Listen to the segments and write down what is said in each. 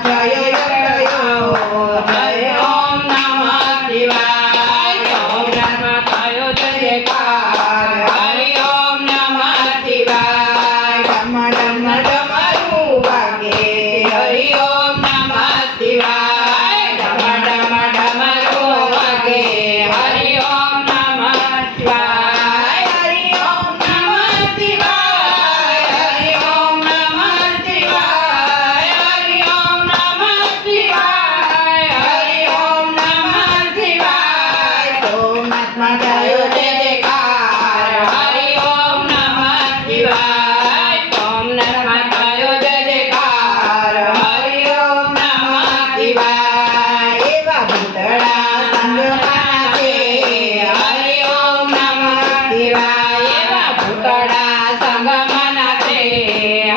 થયો જયો હરે ઓમ નમઃ શિવાય સોમનાથમાં થયો જયકાર હરે ઓમ નમઃ શિવાય ડમ ડમ ડમરું વાગે હરે ઓમ નમઃ શિવાય ડમ ડમ ડમરું વાગે હરે ઓમ નમઃ શિવાય હરે ઓમ નમઃ શિવાય હરે ઓમ નમઃ શિવાય હરે ઓમ નમઃ શિવાય હરે ઓમ નમઃ શિવાય સોમનાથમાં થયો જયકાર હરે ઓમ નમઃ શિવાય સોમનાથમાં થયો જયકાર હરે ઓમ નમઃ શિવાય એવા ભૂતળા સંગમાં છે હરે ઓમ નમઃ શિવાય એવા ભૂતળા સંગમાં છે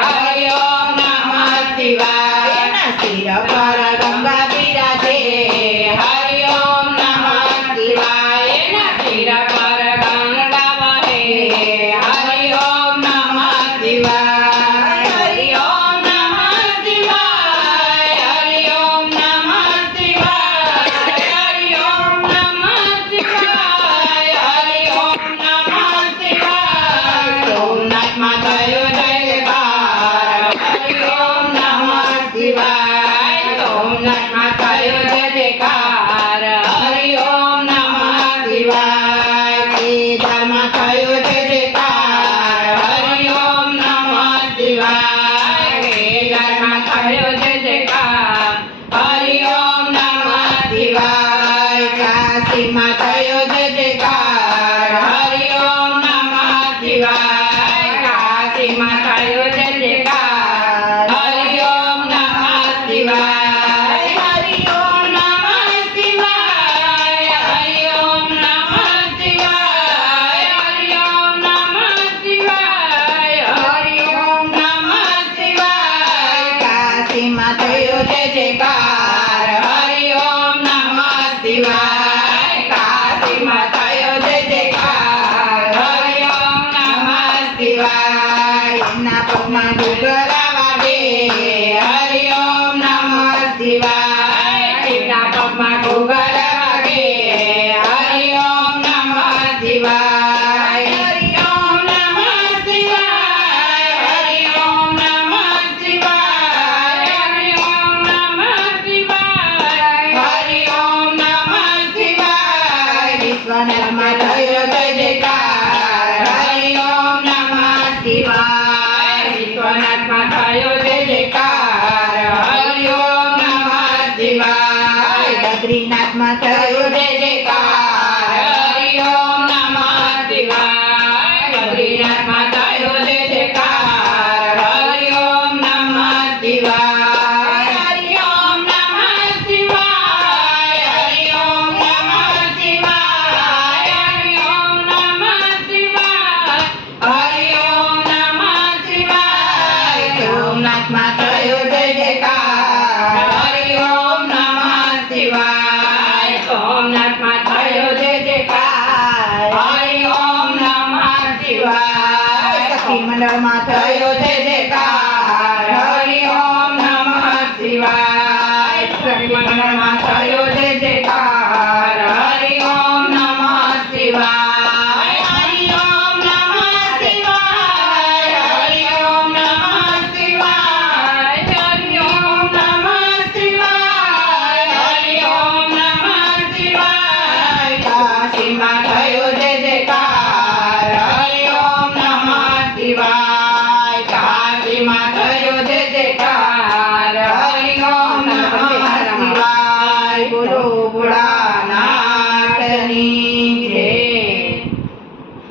હરે ઓમ નમઃ શિવાય એના શિર પર ગંગા બિરાજે હરે ઓમ નમઃ શિવાય એના શિર પર ગંગા વહે હરે ઓમ નમઃ શિવાય હરે ઓમ નમઃ શિવાય હરે ઓમ નમઃ શિવાય હરે ઓમ નમઃ શિવાય હરે ઓમ નમઃ શિવાય સોમનાથમાં થયો જયકાર હરે ઓમ નમઃ શિવાય સોમનાથમાં થયો જયકાર હરે ઓમ નમઃ શિવાય કેદારમાં થયો જયકાર હરે ઓમ નમઃ શિવાય કેદારમાં થયો જયકાર હરે ઓમ નમઃ શિવાય કાશીમાં થયો જયકાર હરે ઓમ નમઃ શિવાય કાશીમાં થયો જયકાર હરે ઓમ નમઃ શિવાય હરે ઓમ નમઃ શિવાય હરે ઓમ નમઃ શિવાય હરે ઓમ નમઃ શિવાય હરે ઓમ નમઃ શિવાય કાશીમાં થયો જયકાર હરે ઓમ નમઃ શિવાય કાશીમાં થયો જયકાર હરે ઓમ નમઃ શિવાય એમના પગમાં ઘૂઘરા વાગે હરે ઓમ નમઃ શિવાય એમના પગમાં ઘૂઘરા વાગે હરે ઓમ નમઃ શિવાય હરે ઓમ નમઃ શિવાય હરે ઓમ નમઃ શિવાય હરે ઓમ નમઃ શિવાય હરે ઓમ નમઃ શિવાય વિશ્વનાથમાં થયો જયકાર હરે ઓમ નમઃ શિવાય વિશ્વનાથમાં થયો જયકાર હરે ઓમ નમઃ શિવાય બદ્રીનાથમાં થયો જયકાર હરે ઓમ નમઃ શિવાય બદ્રીનાથમાં થયો જયકાર હરે ઓમ નમઃ શિવાય હરે ઓમ નમઃ શિવાય હરે ઓમ નમઃ શિવાય હરે ઓમ નમઃ શિવાય હરે ઓમ નમઃ શિવાય સોમનાથમાં થયો જયકાર હરે ઓમ નમઃ શિવાય સોમનાથમાં થયો જયકાર હરે ઓમ નમઃ શિવાય સખી મંડળમાં થયો જયકાર હરે ઓમ નમઃ શિવાય સખી મંડળમાં થયો જયકાર હરે ઓમ નમઃ શિવાય હરે ઓમ નમઃ શિવાય હરે ઓમ નમઃ શિવાય હરે ઓમ નમઃ શિવાય હરે ઓમ નમઃ શિવાય કાશીમાં થયો જયકાર હરે ઓમ નમઃ શિવાય કાશીમાં થયો જયકાર હરે ઓમ નમઃ શિવાય બોલો ભોળાનાથની